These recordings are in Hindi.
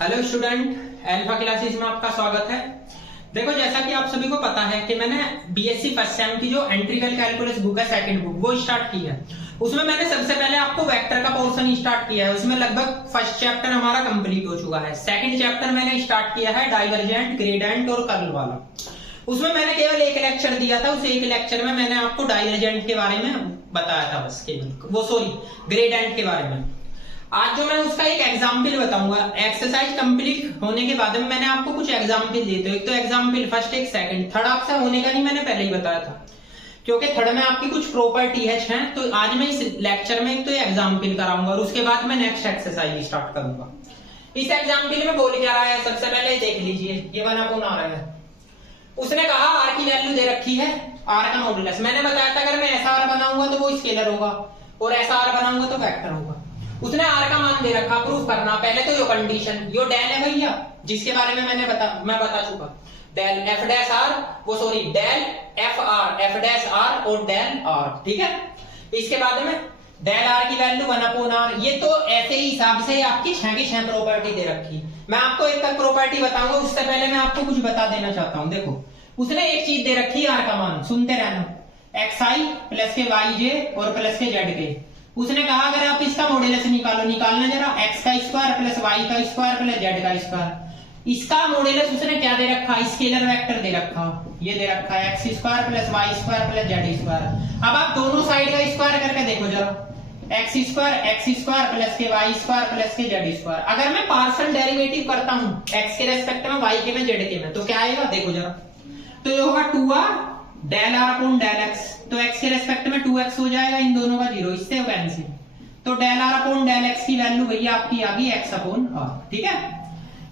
हेलो स्टूडेंट, अल्फा क्लासेस में आपका स्वागत है। देखो, जैसा कि आप सभी को पता है कि मैंने बीएससी फर्स्ट सेम की जो एंट्रिकल कैलकुलस बुक है, सेकंड बुक, वो स्टार्ट की है। उसमें मैंने सबसे पहले आपको वेक्टर का पोर्शन स्टार्ट किया है। उसमें लगभग फर्स्ट चैप्टर हमारा कंप्लीट हो चुका है। सेकंड चैप्टर मैंने स्टार्ट किया है डाइवर्जेंट, ग्रेडिएंट और कर्ल वाला। उसमें मैंने केवल एक लेक्चर दिया था। उस एक लेक्चर में मैंने आपको डाइवर्जेंट के बारे में बताया था, बस केवल ग्रेडिएंट के बारे में। आज जो मैं उसका एक एग्जाम्पल बताऊंगा। एक्सरसाइज कंप्लीट होने के बाद में मैंने आपको कुछ एग्जाम्पल दिए थे। एक तो एग्जाम्पल फर्स्ट, एक सेकंड, थर्ड ऑप्शन होने का नहीं मैंने पहले ही बताया था, क्योंकि थर्ड में आपकी कुछ प्रॉपर्टी है। तो आज मैं इस लेक्चर में एक तो एग्जाम्पल कराऊंगा और उसके बाद मैं नेक्स्ट एक्सरसाइज स्टार्ट करूंगा। इस एग्जाम्पल में बोल क्या रहा है, सबसे पहले देख लीजिए, ये 1/r है। उसने कहा आर की वैल्यू दे रखी है, आर का मॉडुलस। मैंने बताया था अगर मैं ऐसा आर बनाऊंगा तो वो स्केलर होगा और ऐसा आर बनाऊंगा तो वेक्टर होगा। उसने आर का मान दे रखा, प्रूफ करना। पहले तो यो कंडीशन, यो डेल है भैया, जिसके बारे में मैं बता चुका। Del f dash r, del f r, f dash r और डेल आर, ठीक है। इसके बाद में डेल आर की वैल्यू 1/r। ये तो ऐसे ही हिसाब से आपकी 6 की 6 प्रॉपर्टी दे रखी। मैं आपको एक तक प्रॉपर्टी बताऊंगा, उससे पहले मैं आपको कुछ बता देना चाहता हूं। देखो, उसने एक चीज दे रखी आर का मान, सुनते रहना, xi प्लस के yj और प्लस के zk। उसने कहा अगर आप इसका मॉडुलस निकालना जरा, x का स्क्वायर प्लस y का स्क्वायर प्लस z का स्क्वायर। इसका मॉडुलस उसने क्या दे रखा, स्केलर वेक्टर दे रखा, ये दे रखा है x square plus y square plus z square. अब आप दोनों साइड का स्क्वायर करके देखो जरा, x स्क्वायर प्लस के y स्क्वायर प्लस के z स्क्वायर। अगर मैं पार्शियल डेरिवेटिव करता हूं x के रेस्पेक्ट में, y के में, z के में, तो क्या आएगा देखो जरा। तो ये होगा 2r del are upon del x. तो x के रेस्पेक्ट में 2x हो जाएगा, इन दोनों का 0, इससे हो कैंसिल। तो del are upon del x की वैल्यू भैया आपकी आ गई x अपॉन r, ठीक है।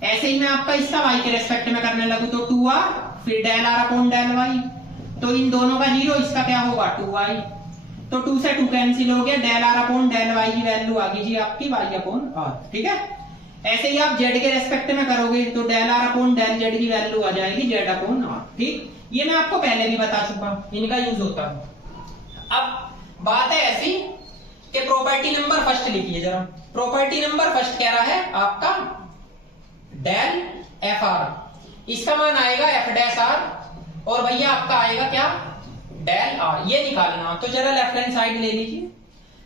ऐसे ही मैं आपका इसका y के रेस्पेक्ट में करने लगूं तो 2r फिर del are upon del y, तो इन दोनों का 0, इसका क्या होगा 2y। तो 2 से 2 कैंसिल हो गया, del are upon del y की वैल्यू आ गई जी आपकी y अपॉन r, ठीक है। ऐसे ही आप z के रेस्पेक्ट में करोगे तो del are upon del z की वैल्यू आ जाएगी z अपॉन r, ठीक। ये मैं आपको पहले भी बता चुका, इनका यूज होता है। अब बात है ऐसी कि प्रॉपर्टी नंबर फर्स्ट लिखिए जरा। प्रॉपर्टी नंबर फर्स्ट कह रहा है आपका डेल एफ आर, इसका मान आएगा एफ डैश आर और भैया आपका आएगा क्या, डेल आर। ये निकालना, तो जरा लेफ्ट हैंड साइड ले लीजिए।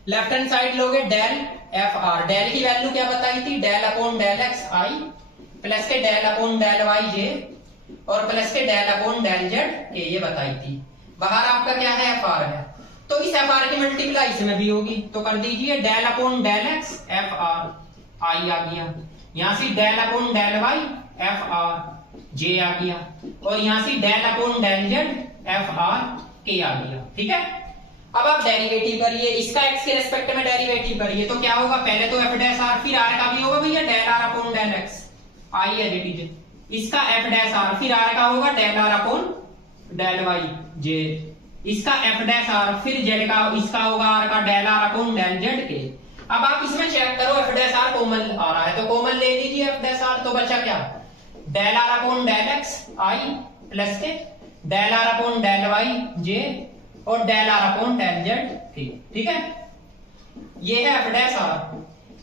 लेफ्ट हैंड साइड लोगे डेल एफ आर, डेल की वैल्यू क्या बताई थी, del upon del x i plus के del upon del y j और प्लस के del upon del z k, ये बताई थी। बाहर आपका क्या है, एफ आर है, तो इस एफ आर की मल्टीप्लाई इसमें भी होगी, तो कर दीजिए del upon del x f r i आ गया, यहां से del upon del y f r j आ गया और यहां से del upon del z f r k आ गया, ठीक है। अब आप डेरिवेटिव करिए, इसका x के रेस्पेक्ट में डेरिवेटिव करिए, तो क्या होगा, पहले तो एफ डैश आर फिर आर का भी होगा भैया del are upon del x i है जे, इसका एफ डैश आर फिर आर का होगा del are upon del y j, इसका एफ डैश आर फिर जेड का, इसका होगा आर का del are upon del z k. अब आप इसमें चेक करो, एफ डैश आर कॉमन आ रहा है तो कॉमन ले लीजिए एफ डैश आर, तो बचा क्या, del are upon del x i plus के del are upon del y j और del are upon del z k, ठीक है। ये है एफ डैश आर।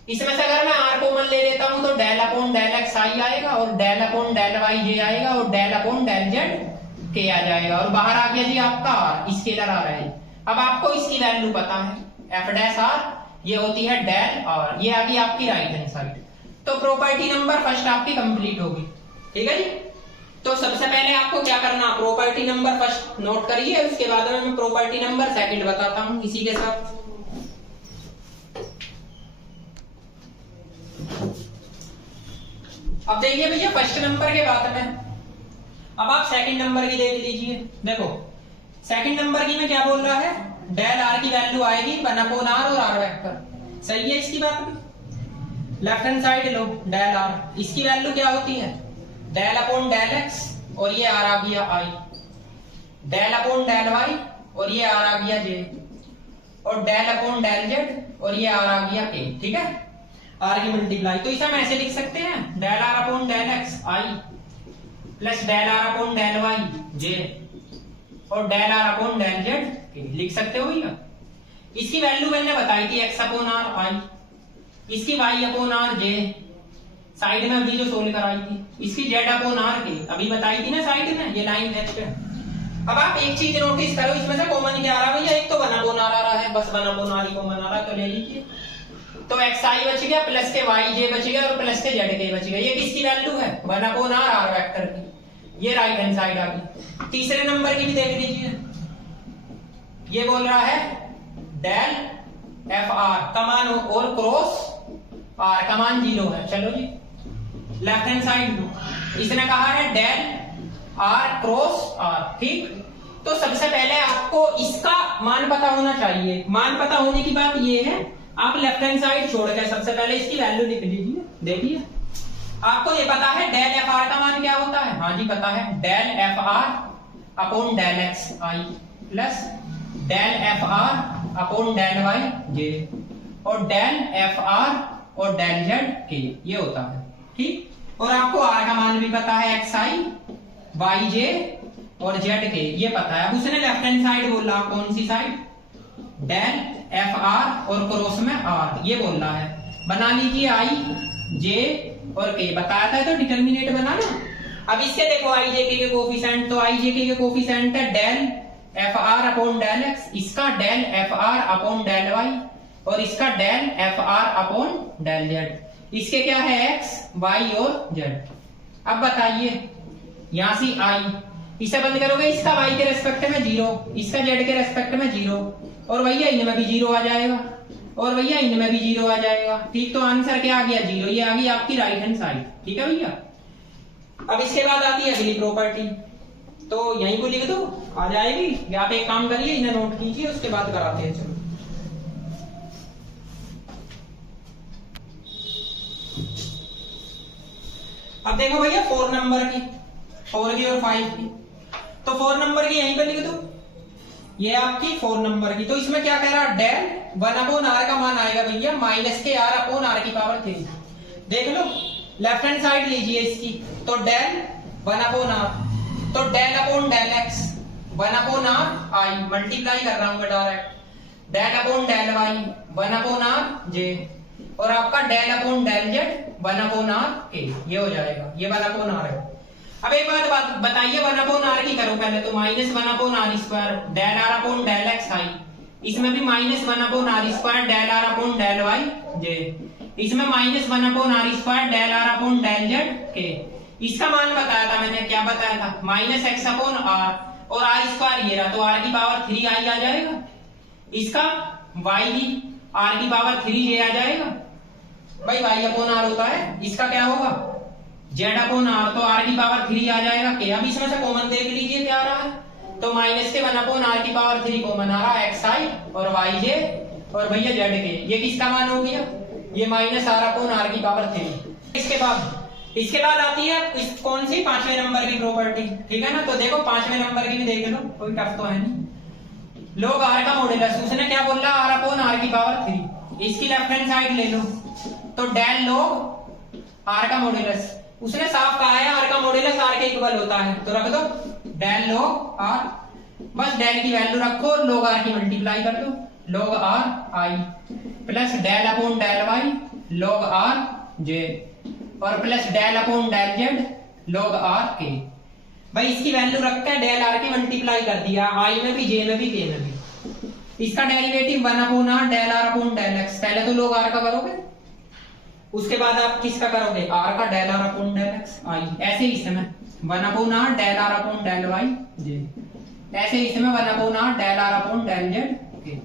इसमें से अगर मैं आर कॉमन ले लेता हूं तो del upon del x i आएगा और डेल अपॉन डेल वाई जे आएगा और del upon del z k आ जाएगा और बाहर आ गया जी आपका आर, स्केलर आ रहा है। अब आपको इसकी वैल्यू पता है, एफ डैश आर ये होती है डेल आर, ये आ गई आपकी राइट हैंड साइड। तो प्रॉपर्टी नंबर फर्स्ट आपकी कंप्लीट होगी, ठीक है जी। तो सबसे पहले आपको क्या करना, प्रॉपर्टी नंबर फर्स्ट नोट करिए, उसके बाद में मैं प्रॉपर्टी नंबर सेकंड बताता हूं इसी के साथ। अब देखिए भैया फर्स्ट नंबर के बाद में अब आप सेकंड नंबर की देख लीजिए। देखो सेकंड नंबर की में क्या बोल रहा है, डेल आर की वैल्यू आएगी 1/r और आर वेक्टर, सही है इसकी बात भी। लेफ्ट हैंड साइड लो डेल आर, इसकी वैल्यू क्या होती है, डेल अपॉन डेल एक्स और ये आर आ गया आई, डेल अपॉन डेल वाई और ये आर आ गया जे और डेल अपॉन डेल जेड और ये आर आ गया के, ठीक है। आर की मल्टीप्लाई, तो इसे हम ऐसे लिख सकते हैं, del are upon del x i plus del are upon del y j और del are upon del z k, लिख सकते हो भैया। इसकी वैल्यू मैंने बताई थी एक्स अपॉन आर आई, इसकी y upon r j, side में अभी जो सोल्व कराई थी, इसकी जेड अपॉन आर के अभी बताई थी ना साइड में, ये लाइन नेक्स्ट है। अब आप एक चीज नोटिस करो, इसमें से कॉमन क्या आ रहा है भैया, एक तो 1 अपॉन आर आ रहा है, बस 1 अपॉन आर ही कॉमन आ रहा है, तो ले लीजिए। तो एक्स आई बच गया प्लस के वाई जे बच गया और प्लस के जेड के बच गया। ये किसकी वैल्यू है, 1 अपॉन आर आर वेक्टर की। ये राइट हैंड साइड आ गई। तीसरे नंबर की भी देख लीजिए, ये बोल रहा है डेल एफ आर कमान और क्रॉस आर, कमान 0 है। चलो जी लेफ्ट हैंड साइड इसने कहा है डेल आर क्रॉस आर, ठीक। तो सबसे पहले आपको इसका मान पता होना चाहिए। मान पता होने की बात ये है, आप लेफ्ट हैंड साइड छोड़कर सबसे पहले इसकी वैल्यू लिख लीजिए। देखिए आपको ये पता है डेल एफ आर का मान क्या होता है, हाँ जी पता है, del f r upon del x i plus del f r upon del y j और डेल एफ आर और डेल जेड के, ये होता है, ठीक। और आपको आर का मान भी पता है, एक्स आई वाई जे और जेड के, ये पता है। अब उसने लेफ्ट हैंड साइड बोला, कौन सी साइड, डेल एफ आर और क्रॉस में आर, ये बोल रहा है। बना लीजिए आई जे और के, बताया था तो डिटर्मिनेंट बनाना। अब इसके देखो आई जे के कोफिशिएंट, तो आई जे के कोफिशिएंट है del f r upon del x, इसका del f r upon del y और इसका del f r upon del z. इसके क्या है, एक्स वाई और जेड। अब बताइए यहां से आई, इसे बंद करोगे, इसका वाई के रेस्पेक्ट में 0, इसका जेड के रेस्पेक्ट में 0 और भैया इनमें भी 0 आ जाएगा और भैया इनमें भी 0 आ जाएगा, ठीक। तो आंसर क्या आ गया, 0। ये आ गई आपकी राइट हैंड साइड, ठीक है भैया। अब इसके बाद आती है अगली प्रॉपर्टी, तो यहीं को लिख दो, आ जाएगी। आप एक काम करिए, इन्हें नोट कीजिए, उसके बाद कराते हैं। चलो अब देखो भैया 4 नंबर की, 4 की और 5 की। तो 4 नंबर की यहीं पर लिख दो, ये आपकी 4 नंबर की। तो इसमें क्या कह रहा है, डेल 1 अपॉन आर का मान आएगा भैया माइनस के आर अपॉन आर की पावर 3। देख लो लेफ्ट हैंड साइड लीजिए इसकी, तो डेल 1 अपॉन आर, तो del upon del x 1 upon r i, multiply कर रहा हूं मैं direct, del upon del y 1 upon r j और आपका del upon del z 1 upon r k, ये हो जाएगा। ये 1 अपॉन आर है। अब एक बात बताइए, 1 अपॉन आर की करो पहले, तो minus 1 upon r square del are upon del x i, इसमें भी minus 1 upon r square del are upon del y j, इसमें minus 1 upon r square del are upon del z k. इसका मान बताया था मैंने, क्या बताया था, माइनस एक्स अपॉन आर और आर स्क्वायर ये रहा, तो आर की पावर 3 आई आ जाएगा। इसका वाई भी आर की पावर 3 ये आ जाएगा भाई, वाई अपॉन आर होता है। इसका क्या होगा, जेड अपॉन आर, तो आर की पावर 3 आ जाएगा के। अब इसमें से कॉमन देख लीजिए क्या आ रहा है, तो माइनस के 1 अपॉन आर की पावर 3 कॉमन आ रहा है, एक्स आई और वाई जे और भैया जेड के। ये किसका मान हो गया, ये माइनस आर अपॉन आर की पावर 3। इसके बाद आती है कौन सी, 5वें नंबर की प्रॉपर्टी, ठीक है ना। तो देखो 5वें नंबर की भी देख लो, कोई टफ तो है नहीं। लोग आर का मॉड्यूलस, उसने क्या बोला, आर अपॉन आर की पावर 3। इसकी लेफ्ट हैंड साइड ले लो, तो डेल लोग आर का मॉड्यूलस, उसने साफ कहा है आर का मॉड्यूलस आर के इक्वल होता है, तो रख दो डेल लोग आर, बस डेल की वैल्यू रखो और लोग आर की मल्टीप्लाई कर दो, log r i plus del upon del y log r j और plus del upon del z log r k. भाई इसकी वैल्यू रखकर डेल आर की मल्टीप्लाई कर दिया, आई में भी जे में भी के में भी। इसका derivative 1 upon r del are upon del x, पहले तो लोग आर का करोगे, उसके बाद आप किसका करोगे, आर का del are upon del x i. ऐसे ही इसमें 1 upon r del are upon del y j, ऐसे ही इसमें 1 upon r del are upon del z k.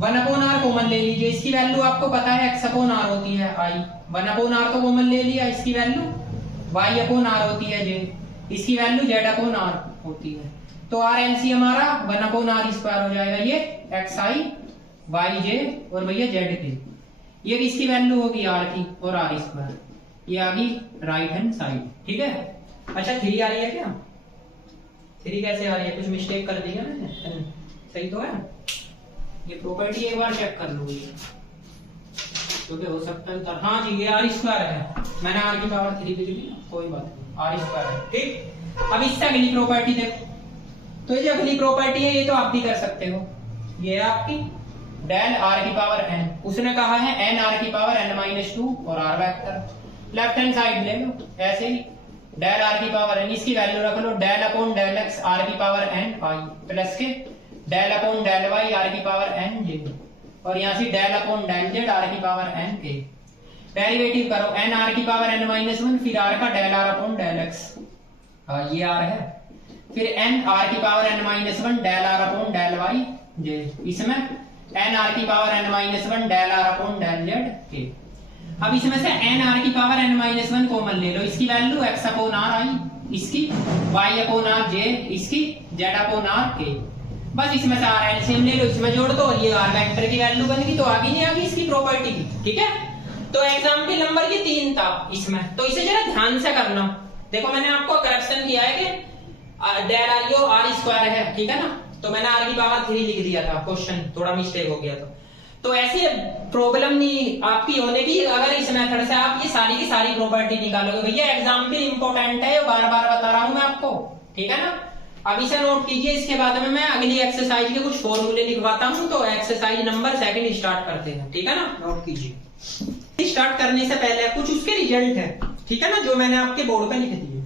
1 upon are common ले लीजिए, इसकी वैल्यू आपको पता है एक्स अपॉन आर होती है आई, 1 अपॉन आर तो कॉमन ले लिया, इसकी वैल्यू वाई अपॉन आर होती है जे, इसकी वैल्यू जेड अपॉन आर होती है। तो आर एनसी हमारा 1 अपॉन आर स्क्वायर हो जाएगा, ये एक्स आई वाई जे और भैया जेड के। ये किसकी वैल्यू होगी, आर की और आर स्क्वायर, ये आ गई राइट हैंड साइड, ठीक है। अच्छा 3 आ रही है क्या, 3 कैसे आ रही है, कुछ मिस्टेक कर दी है मैंने, सही तो है। ये प्रॉपर्टी एक बार चेक कर लो, क्योंकि हो सकता है, हाँ जी ये आर स्क्वायर है, मैंने आर की पावर 3 भी ली, कोई बात नहीं, आर स्क्वायर है, ठीक। अब इससे अगली प्रॉपर्टी देखो, तो ये जो अगली प्रॉपर्टी है ये तो आप भी कर सकते हो, ये है आपकी डेल आर की पावर n, उसने कहा है n आर की पावर n-2 और r vector. Left hand side ले लो ऐसे ही, डेल आर की पावर एन, इसकी वैल्यू रख लो del upon del X R की पावर एन आई प्लस के del upon del Y R की पावर एन जे, और यहाँ से del upon del Z R की पावर एन ए। डेरिवेटिव करो एन आर की पावर एन माइनस वन, फिर आर का del are upon del x, ये आर है, फिर एन आर की power N minus one del are upon del y j, इसमें एन आर की power N minus one del are upon del z k. अब इसमें से एन आर की power N minus one common ले लो, इसकी value x upon r i, इसकी वाई अपॉन आर जे, इसकी जेड अपॉन आर के। बस इसमें से आर एलसीएम ले लो, इसमें जोड़ दो, ये आर वेक्टर की वैल्यू बन गई, तो आगे नहीं आ गई इसकी प्रॉपर्टी की, ठीक है। तो एग्जाम्पल नंबर ये 3 था इसमें, तो इसे जरा ध्यान से करना। देखो मैंने आपको करेक्शन किया है कि डेल आर यो आर स्क्वायर है, ठीक है ना, तो मैंने आर की पावर 3 लिख दिया था, क्वेश्चन थोड़ा मिस्टेक हो गया था। तो ऐसे प्रॉब्लम नहीं आपकी होने की अगर इस मेथड से आप ये सारी की सारी प्रॉपर्टी निकालोगे। भैया एग्जाम्पल इंपॉर्टेंट है, बार बार बता रहा हूं मैं आपको, ठीक है ना। अब इसे नोट कीजिए, इसके बाद में मैं अगली एक्सरसाइज के कुछ फॉर्मूले लिखवाता हूं। तो एक्सरसाइज नंबर 2 स्टार्ट करते हैं, ठीक है ना, नोट कीजिए। स्टार्ट करने से पहले कुछ उसके रिजल्ट है, ठीक है ना, जो मैंने आपके बोर्ड पे लिख दिए।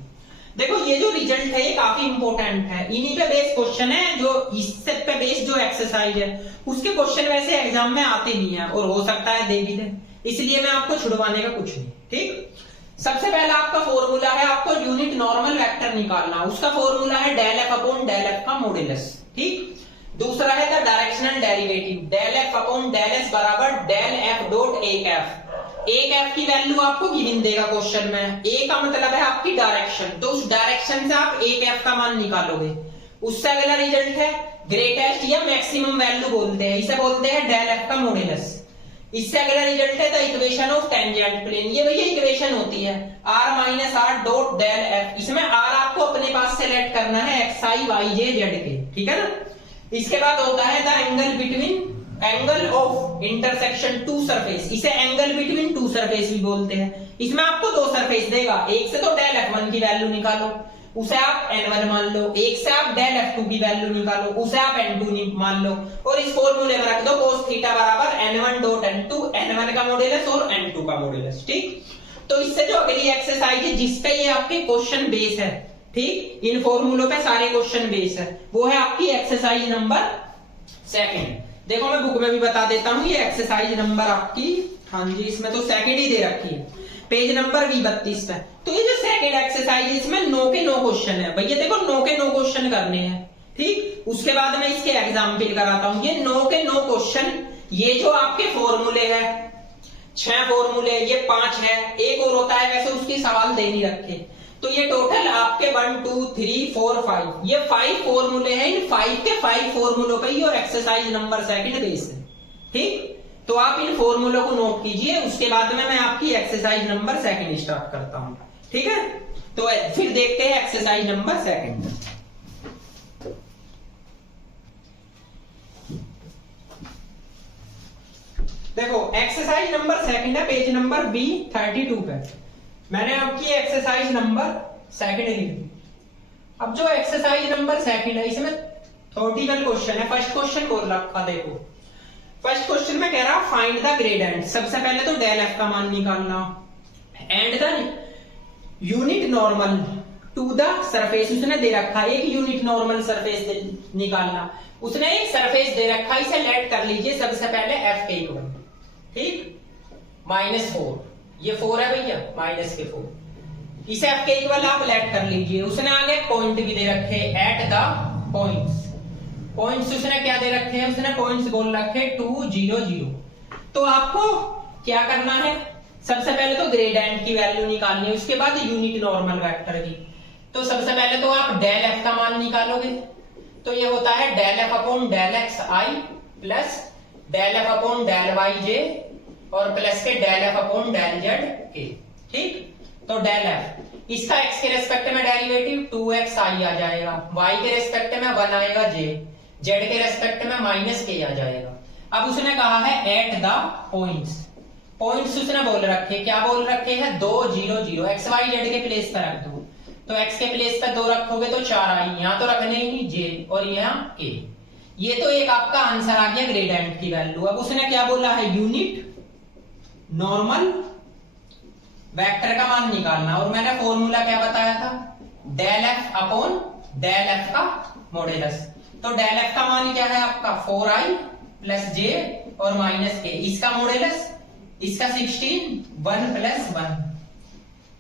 देखो ये जो रिजल्ट है ये काफी इंपॉर्टेंट है, इन्हीं पे बेस क्वेश्चन है, जो इससे पे बेस जो एक्सरसाइज है उसके क्वेश्चन वैसे एग्जाम में आते नहीं है, और हो सकता है दे भी दे, इसलिए मैं आपको छुड़वाने का कुछ नहीं, ठीक। सबसे पहला आपका फॉर्मूला है, आपको यूनिट नॉर्मल वेक्टर निकालना, उसका फॉर्मूला है del F upon del F का मॉड्यूलस, ठीक। दूसरा है the directional derivative, del F upon del s बराबर डेल एफ डॉट एक एफ। एक एफ की वैल्यू आपको गिवन देगा क्वेश्चन में, ए का मतलब है आपकी डायरेक्शन, तो उस डायरेक्शन से आप एक एफ का मान निकालोगे। उससे अगला रिजल्ट है ग्रेटेस्ट या मैक्सिमम वैल्यू बोलते हैं, इसे बोलते हैं डेल एफ का मॉड्यूलस। इससे अगला रिजल्ट है the equation of tangent plane, ये भैया इक्वेशन होती है r minus are dot del f, इसमें r आपको अपने पास सेलेक्ट करना है x i y j z k, ठीक है ना। इसके बाद होता है the angle between angle of intersection two surface, इसे एंगल बिटवीन टू सरफेस भी बोलते हैं। इसमें आपको 2 सरफेस देगा, एक से तो डेल f1 की वैल्यू निकालो, उसे आप n1 मान लो, एक से आप डेल f2 की वैल्यू निकालो, उसे आप n2 मान लो, और इस फॉर्मूले में रख दो cos थीटा बराबर n1 डॉट n2, n1 का मॉड्यूलस और n2 का मॉड्यूलस, ठीक। तो इससे जो अगली एक्सरसाइज है जिसका ये आपके क्वेश्चन बेस है, ठीक, इन फॉर्मूलों पे सारे क्वेश्चन बेस है, वो है आपकी एक्सरसाइज नंबर 2। देखो मैं बुक में भी बता देता हूँ, ये एक्सरसाइज नंबर आपकी, हाँ जी इसमें तो 2 ही दे रखी है, पेज नंबर 32 पे। तो ये जो 2nd एक्सरसाइज है इसमें 9 के 9 क्वेश्चन है भैया, देखो 9 के 9 क्वेश्चन करने हैं, ठीक। उसके बाद मैं इसके एग्जाम्पल कराता हूँ। ये 9 के 9 क्वेश्चन, ये जो आपके फॉर्मूले है 6 फॉर्मूले, ये 5 है, एक और होता है वैसे उसके सवाल दे नहीं रखे, तो ये टोटल आपके 1 2 3 4 5, ये 5 फॉर्मूले हैं, इन 5 के 5 फॉर्मूलों पे ही और एक्सरसाइज नंबर 2 बेस है, ठीक। तो आप इन फॉर्मूलों को नोट कीजिए, उसके बाद में मैं आपकी एक्सरसाइज नंबर 2 स्टार्ट करता हूं, ठीक है। तो फिर देखते हैं एक्सरसाइज नंबर 2। देखो एक्सरसाइज नंबर 2 है, पेज नंबर B32 पे मैंने आपकी एक्सरसाइज नंबर 2 लिख दी। अब जो एक्सरसाइज नंबर 2 है इसमें थ्योरेटिकल क्वेश्चन है। फर्स्ट क्वेश्चन बोल रखा, देखो फर्स्ट क्वेश्चन में कह रहा फाइंड द ग्रेडियंट, सबसे पहले तो डेल एफ का मान निकालना, and the unit normal to the surface, उसने दे रखा है एक यूनिट नॉर्मल सरफेस निकालना, उसने एक सरफेस दे रखा, इसे लेट कर लीजिए सबसे पहले एफ के इक्वल, ठीक, -4, ये 4 है भैया, माइनस के 4, इसे एफ के इक्वल आप लेट कर लीजिए। उसने आगे पॉइंट भी दे रखे एट द पॉइंट्स, पॉइंट्स उसने क्या दे रखे हैं, उसने पॉइंट्स बोल रखे 2 0 0। तो आपको क्या करना है, सबसे पहले तो ग्रेडियंट की वैल्यू निकालनी है, उसके बाद यूनिट नॉर्मल वेक्टर की। तो सबसे पहले तो आप डेल एफ का मान निकालोगे, तो ये होता है del F upon del x i plus del F upon del y j और प्लस के del F upon del z k, ठीक। तो डेल एफ, इसका x के रेस्पेक्ट में डेरिवेटिव 2x आई आ जाएगा, y के रेस्पेक्ट में 1 आएगा j, z के रेस्पेक्ट में -k आ जाएगा। अब उसने कहा है एट द पॉइंट्स, पॉइंट्स उसने बोल रखे, क्या बोल रखे हैं 2 0 0, x y z के प्लेस पर रख दो, तो x के प्लेस पर 2 रखोगे तो 4 आई, यहाँ तो रखने ही नहीं j और यहाँ k। ये तो एक आपका आंसर आ गया ग्रेडियंट की वैल्यू। अब उसने क्या बोला है यूनिट नॉर्मल वेक्टर का मान निकालना, और मैंने फॉर्मूला क्या बताया था, del F upon del F का मॉड्यूलस। तो डेल एफ का मान क्या है आपका 4i प्लस जे और माइनस के, इसका मॉड्यूलस इसका 16 1 प्लस 1,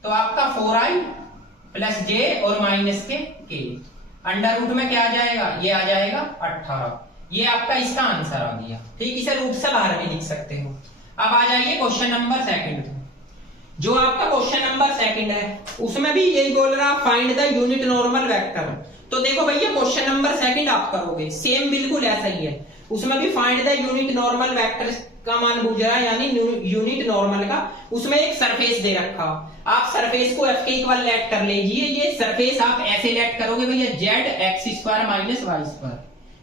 तो आपका 4i प्लस जे और माइनस के अंडर रूट में क्या आ जाएगा, ये आ जाएगा 18। ये आपका इसका आंसर आ गया। ठीक, इसे रूट से बाहर भी लिख सकते हो। अब आ जाइए क्वेश्चन नंबर सेकंड। जो आपका क्वेश्चन नंबर सेकंड है उसमें भी यही बोल रहा find the unit normal vector. तो देखो भैया क्वेश्चन नंबर सेकंड आप करोगे सेम बिल्कुल ऐसा ही है, उसमें भी find the unit normal vector का मान पूछ रहा है, यानी यूनिट नॉर्मल का। उसमें एक सरफेस दे रखा, आप सरफेस को एफ के इक्वल लेट कर लीजिए। ये सरफेस आप ऐसे लेट करोगे भैया Z X square minus Y square,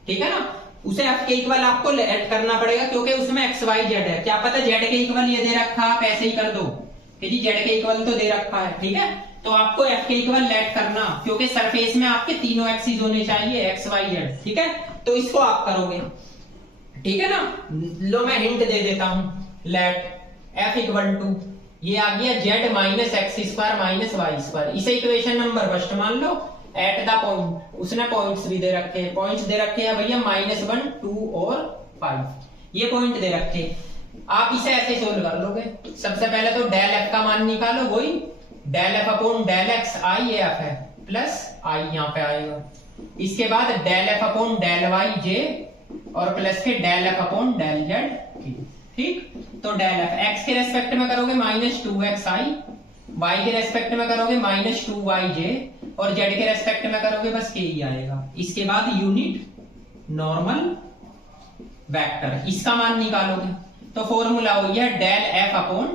ठीक है ना। उसे एफ के इक्वल आपको लेट करना पड़ेगा क्योंकि उसमें एक्स वाई जेड है। क्या पता जेड के इक्वल ये दे रखा, आप ऐसे ही कर दो कि जी जेड के इक्वल तो दे रखा है, ठीक है। तो आपको एफ के इक्वल लेट करना, क्योंकि सरफेस में आपके तीनों एक्सिस होने चाहिए, एक्स वाई जेड, ठीक है। तो इसको आप करोगे, ठीक है ना। लो मैं हिंट दे देता हूं, लेट एफ इक्वल टू ये आ गया Z minus X square minus Y square. इसे इक्वेशन नंबर फर्स्ट मान लो। एट द पॉइंट, उसने पॉइंट्स भी दे रखे हैं, पॉइंट्स दे रखे हैं भैया -1 2 और 5, ये पॉइंट दे रखे। आप इसे ऐसे सोल्व कर लोगे। सबसे पहले तो डेल एफ का मान निकालो, वही del F upon del x i ये एफ है प्लस आई यहाँ पे आएगा। इसके बाद del F upon del y j और प्लस के del F upon del z, ठीक। तो डेल एफ एक्स के रेस्पेक्ट में करोगे -2x आई, वाई के रेस्पेक्ट में करोगे -2y जे और जेड के रेस्पेक्ट में करोगे बस के ही आएगा। इसके बाद यूनिट नॉर्मल वेक्टर, इसका मान निकालोगे तो फॉर्मूला हो गया del F upon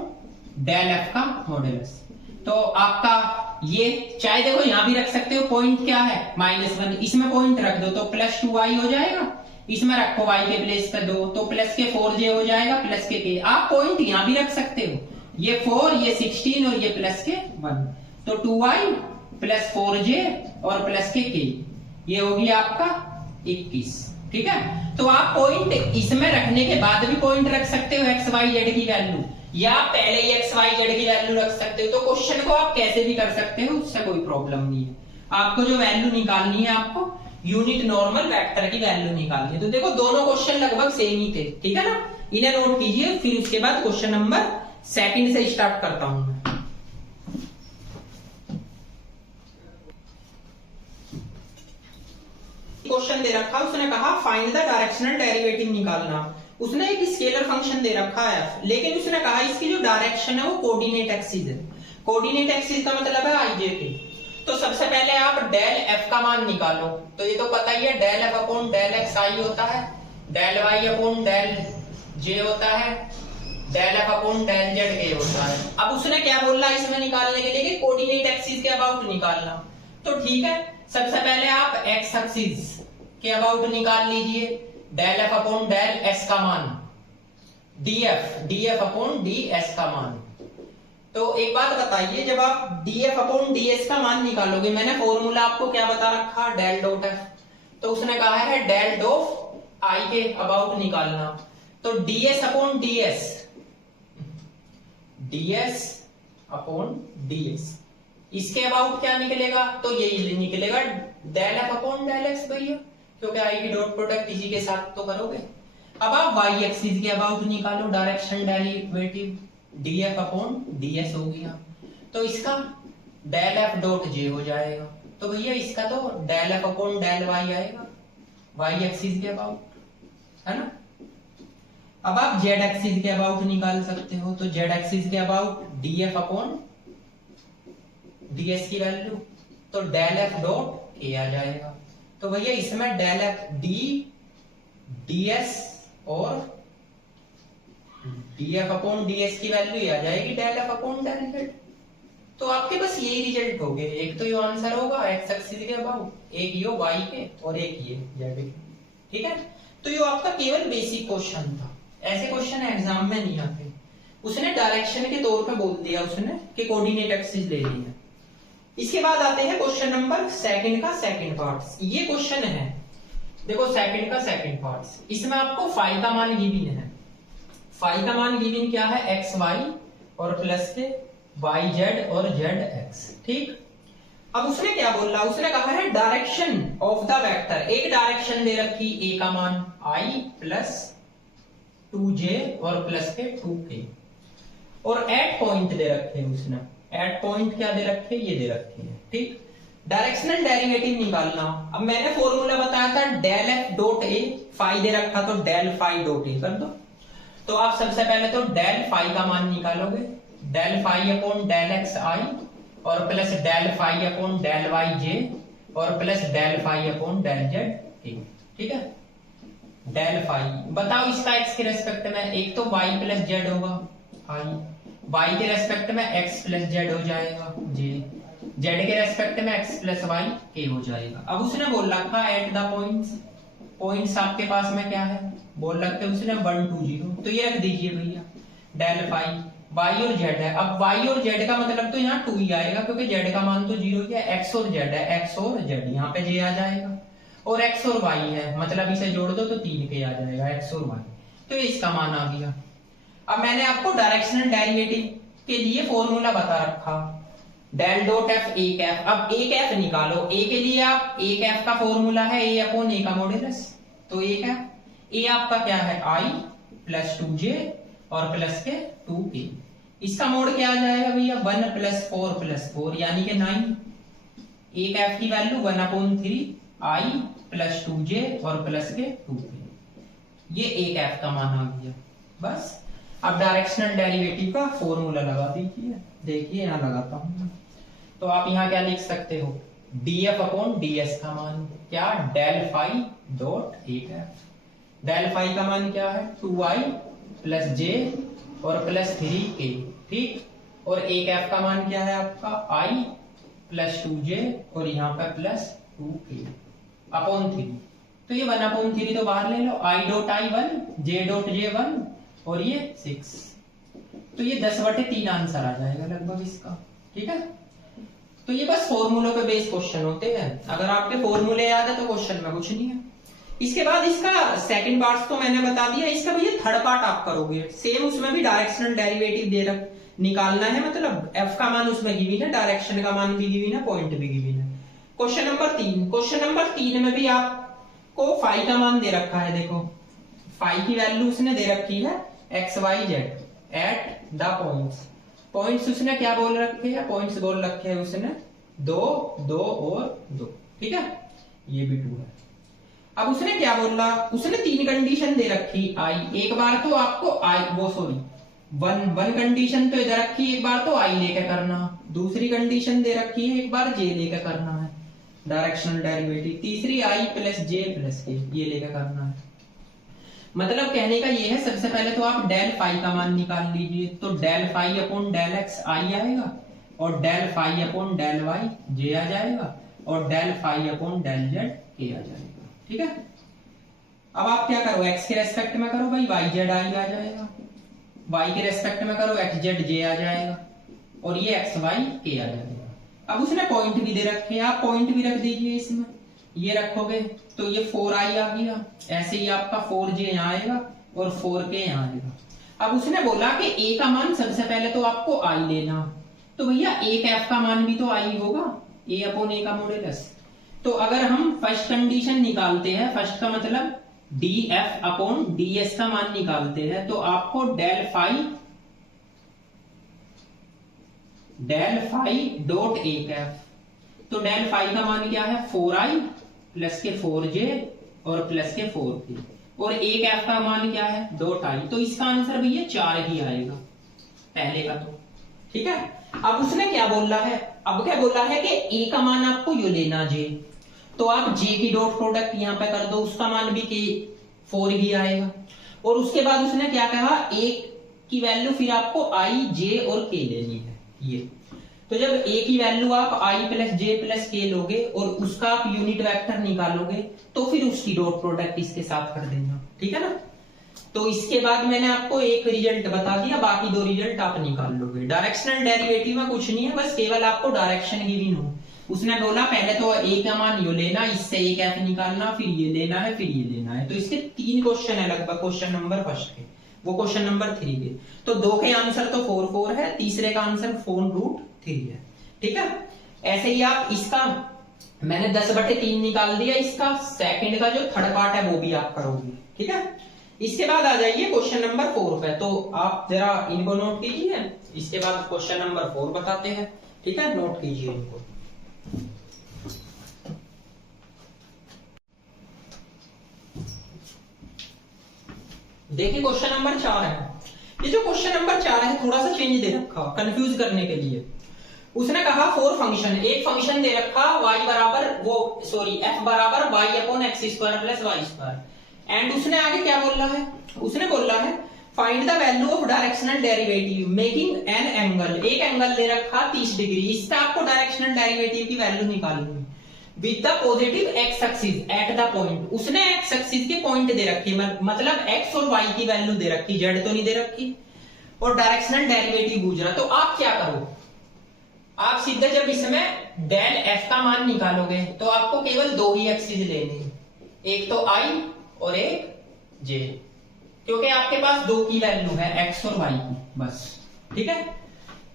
del F का मॉड्यूलस। तो आपका ये चाहे देखो यहां भी रख सकते हो, पॉइंट क्या है -1, इसमें पॉइंट रख दो तो +2y हो जाएगा, इसमें रखो y के प्लेस पे 2 तो प्लस के 4j हो जाएगा प्लस के आप पॉइंट यहां भी रख सकते हो, ये 4 ये 16 और ये प्लस के 1, तो 2y प्लस 4j और प्लस के ये हो गया आपका 21, ठीक है। तो आप पॉइंट इसमें रखने के बाद भी पॉइंट रख सकते हो एक्स वाई जेड की वैल्यू, या पहले ही एक्स वाई जेड की वैल्यू रख सकते हो। तो क्वेश्चन को आप कैसे भी कर सकते हो, उससे कोई प्रॉब्लम नहीं है। आपको जो वैल्यू निकालनी है, आपको यूनिट नॉर्मल वेक्टर की वैल्यू निकालनी है। तो देखो दोनों क्वेश्चन लगभग सेम ही थे, ठीक है ना। इन्हें नोट कीजिए, फिर उसके बाद क्वेश्चन नंबर सेकंड से स्टार्ट करता हूं मैं। क्वेश्चन दे रखा, उसने कहा फाइंड द डायरेक्शनल डेरिवेटिव निकालना। उसने एक स्केलर फंक्शन दे रखा है, लेकिन उसने कहा इसकी जो डायरेक्शन है वो कोऑर्डिनेट एक्सिस है। कोऑर्डिनेट एक्सिस का मतलब है आईजे के। तो सबसे पहले आप डेल एफ का मान निकालो। तो ये तो पता ही है, del F upon del x i होता है, del y upon del j होता है, del F upon del z k होता है। अब उसने क्या बोला इसमें निकालने के लिए कि कोऑर्डिनेट एक्सिस के अबाउट निकालना। तो ठीक है, सबसे पहले आप एक्स एक्सिस के अबाउट निकाल लीजिए। Del F upon del S का मान, D F upon D S का मान। तो एक बात बताइए, जब आप D F upon D S का मान निकालोगे, मैंने फॉर्मूला आपको क्या बता रखा, डेल डॉट एफ। तो उसने कहा है डेल डॉट आई के अबाउट निकालना। तो D S upon D S upon D S, इसके अबाउट क्या निकलेगा, तो यही निकलेगा del F upon del X भैया, क्योंकि आई की डॉट प्रोडक्ट इसी के साथ तो करोगे। अब आप वाई एक्सिस के अबाउट निकालो, direction derivative D F upon D S हो गया, तो इसका डेल एफ डॉट जे हो जाएगा। तो भैया इसका तो del F upon del Y आएगा, वाई एक्सिस के अबाउट, है ना। अब आप जेड एक्सिस के अबाउट निकाल सकते हो। तो जेड एक्सिस के about D F upon D S की वैल्यू, तो डेल एफ डॉट ए आ जाएगा। तो भैया इसमें डेल एफ डी एस और D F upon D S की वैल्यू आ जाएगी del F upon del Z. तो आपके बस यही रिजल्ट हो गए, एक तो ये आंसर होगा एक्स एक्सिस के अबाउट, एक ये वाई के और एक ये जेड के, ठीक है। तो ये आपका केवल बेसिक क्वेश्चन था, ऐसे क्वेश्चन एग्जाम में नहीं आते। उसने डायरेक्शन के तौर पे बोल दिया उसने कि कोऑर्डिनेट एक्सिस ले ली है। इसके बाद आते हैं क्वेश्चन नंबर सेकंड का सेकंड पार्ट। ये क्वेश्चन है, देखो सेकंड का सेकंड पार्ट, इसमें आपको फाई का मान गिवन है। फाई का मान गिवन क्या है, एक्स वाई और प्लस के वाई जेड और जेड एक्स। ठीक, अब उसने क्या बोला, उसने कहा है डायरेक्शन ऑफ द वेक्टर, एक डायरेक्शन दे रखी ए का मान आई प्लस 2j और प्लस के 2k, और एट पॉइंट दे रखे हैं उसने, एट पॉइंट क्या दे रखे, ये दे रखे हैं। ठीक, डायरेक्शनल डेरिवेटिव निकालना। अब मैंने फॉर्मूला बताया था del F dot a, phi दे रखा तो डेल फाई डॉट ए कर दो। तो आप सबसे पहले तो डेल फाई का मान निकालोगे, del phi upon del x i और plus del phi upon del y j और plus del phi upon del z k. ठीक है, डेल फाई बताओ इसका एक्स के रेस्पेक्ट में, एक तो वाई प्लस जेड होगा आई, वाई के रेस्पेक्ट में एक्स प्लस जेड हो जाएगा जे, जेड के रेस्पेक्ट में एक्स प्लस वाई के हो जाएगा। अब उसने बोल रखा एट द पॉइंट्स, पॉइंट्स आपके पास में क्या है, बोल रखते उसने 1 2 0, तो ये रख दीजिए भैया डेल फाई, वाई और जेड है। अब वाई और जेड का मतलब तो यहाँ 2 ही आएगा क्योंकि जेड का मान तो 0 ही है, एक्स और जेड है, एक्स और जेड यहाँ पे जे आ जाएगा, और एक्स और वाई है मतलब इसे जोड़ दो तो 3 के आ जाएगा एक्स और वाई, तो ये इसका मान आ गया। अब मैंने आपको डायरेक्शनल डेरिवेटिव के लिए फॉर्मूला बता रखा, del dot F A cap. अब ए कैफ निकालो, ए के लिए आप ए कैफ का फॉर्मूला है ए अपॉन ए का मॉड्यूलस, तो ए कैफ ए आपका क्या है आई प्लस 2j और प्लस के 2k, इसका मोड क्या आ जाएगा भैया 1 प्लस 4 यानी कि 9, ए कैफ की वैल्यू 1/3 आई प्लस 2j और प्लस के 2k, ये ए कैफ का मान आ गया। बस अब डायरेक्शनल डेरिवेटिव का फॉर्मूला लगा दीजिए, देखिए यहां लगाता हूं, तो आप यहां क्या लिख सकते हो, df अपॉन ds का मान क्या, del phi dot A cap, del phi का मान क्या है 2i प्लस j और प्लस 3k। ठीक, और ए कैफ का मान क्या है आपका i प्लस 2j और यहाँ पे प्लस 2k अपॉन 3, तो ये 1/3 तो बाहर ले लो, i dot i 1 j dot j 1 और ये 6, तो ये 10/3 आंसर आ जाएगा लगभग इसका। ठीक है, तो ये बस फॉर्मूलों पे बेस्ड क्वेश्चन होते हैं, अगर आपके फॉर्मूले याद है तो क्वेश्चन में कुछ नहीं है। इसके बाद इसका सेकंड पार्ट तो मैंने बता दिया, इसका भैया थर्ड पार्ट आप करोगे सेम, उसमें भी डायरेक्शनल डेरिवेटिव दे रख निकालना है, मतलब एफ का मान उसमें गिवन है, डायरेक्शन का मान भी गिवन है, पॉइंट भी गिवन है। क्वेश्चन नंबर 3, क्वेश्चन नंबर 3 में भी आपको फाई का मान दे रखा है, देखो फाई की वैल्यू उसने दे रखी है X Y Z at the points, points उसने क्या बोल रखे हैं, पॉइंट्स बोल रखे हैं उसने 2 2 और 2। ठीक है, ये भी 2 है। अब उसने क्या बोला, उसने 3 कंडीशन दे रखी आई, एक बार तो आपको आई वो सॉरी वन कंडीशन तो इधर रखी, एक बार तो आई लेके करना, दूसरी कंडीशन दे रखी है एक बार जे लेके करना है डायरेक्शनल डेरिवेटिव, तीसरी आई प्लस जे प्लस के ये लेके करना है। मतलब कहने का ये है, सबसे पहले तो आप डेल फाई का मान निकाल लीजिए, तो del phi upon del x i आएगा और del phi upon del y j आ जाएगा और del phi upon del z k आ जाएगा। ठीक है, अब आप क्या करो, एक्स के रेस्पेक्ट में करो भाई वाई जेड आई आ जाएगा, वाई के रेस्पेक्ट में करो एक्स जेड जे आ जाएगा और ये एक्स वाई के आ जाएगा। अब उसने पॉइंट भी दे रखे हैं, आप पॉइंट भी रख दीजिए इसमें, ये रखोगे तो ये 4i आ गया, ऐसे ही आपका 4j यहाँ आएगा और 4k यहाँ आएगा। अब उसने बोला कि a का मान सबसे पहले तो आपको i लेना, तो भैया a कैफ का मान भी तो i होगा, a अपॉन a का मॉड्यूलस। तो अगर हम फर्स्ट कंडीशन निकालते हैं, फर्स्ट का मतलब df अपॉन ds का मान निकालते हैं, तो आपको del phi dot a cap, तो डेल फाई का मान क्या है 4i प्लस के 4j और प्लस के 4k और a कैफ का मान क्या है डॉट i, तो इसका आंसर भैया 4 ही आएगा पहले का तो। ठीक है, अब उसने क्या बोला है, अब क्या बोला है कि a का मान आपको यो लेना j, तो आप j की डॉट प्रोडक्ट यहाँ पे कर दो, उसका मान भी k 4 ही आएगा। और उसके बाद उसने क्या कहा, a की वैल्यू फिर आपको i j और k लेनी है ये, तो जब a की वैल्यू आप i प्लस जे प्लस के लोगे और उसका आप यूनिट वेक्टर निकालोगे तो फिर उसकी डॉट प्रोडक्ट इसके साथ कर देना। ठीक है ना, तो इसके बाद मैंने आपको एक रिजल्ट बता दिया, बाकी 2 रिजल्ट आप निकाल लोगे। डायरेक्शनल डेरिवेटिव में कुछ नहीं है, बस केवल आपको डायरेक्शन गिवन हो। उसने बोला पहले तो a का मान यो लेना, इससे a कैफ निकालना, फिर ये लेना है, फिर ये लेना है। तो इसके 3 क्वेश्चन है लगभग क्वेश्चन नंबर फर्स्ट के, वो क्वेश्चन नंबर 3 के। तो 2 के आंसर तो 4 है, तीसरे का आंसर 4√3 है। ठीक है, ऐसे ही आप इसका मैंने 10/3 निकाल दिया, इसका सेकंड का जो थर्ड पार्ट है वो भी आप करोगे। ठीक है, इसके बाद आ जाइए क्वेश्चन नंबर 4 पे। तो आप जरा इनको नोट कीजिए, इसके बाद क्वेश्चन नंबर 4 बताते हैं। ठीक है, नोट कीजिए इनको। देखिए क्वेश्चन नंबर 4 है। ये जो क्वेश्चन नंबर 4 है थोड़ा सा चेंज दे रखा कंफ्यूज करने के लिए। उसने कहा 4 फंक्शन, एक फंक्शन दे रखा y बराबर f बराबर y/x² प्लस y²। एंड उसने आगे क्या बोला है, उसने बोला है find the value of directional derivative making an angle. एक एंगल दे रखा 30 डिग्री, इससे आपको डायरेक्शनल डेरिवेटिव की वैल्यू निकालनी है with the positive x axis at the point. उसने एक्स एक्सिस के पॉइंट दे रखी, मतलब एक्स और वाई की वैल्यू दे रखी, जेड तो नहीं दे रखी, और डायरेक्शनल डेरिवेटिव पूछ रहा। तो आप क्या करो, आप सीधे जब इसमें डेल एफ का मान निकालोगे तो आपको केवल 2 ही एक्सिस लेनी है, एक तो आई और एक जे, क्योंकि आपके पास 2 की वैल्यू है एक्स और वाई की बस। ठीक है,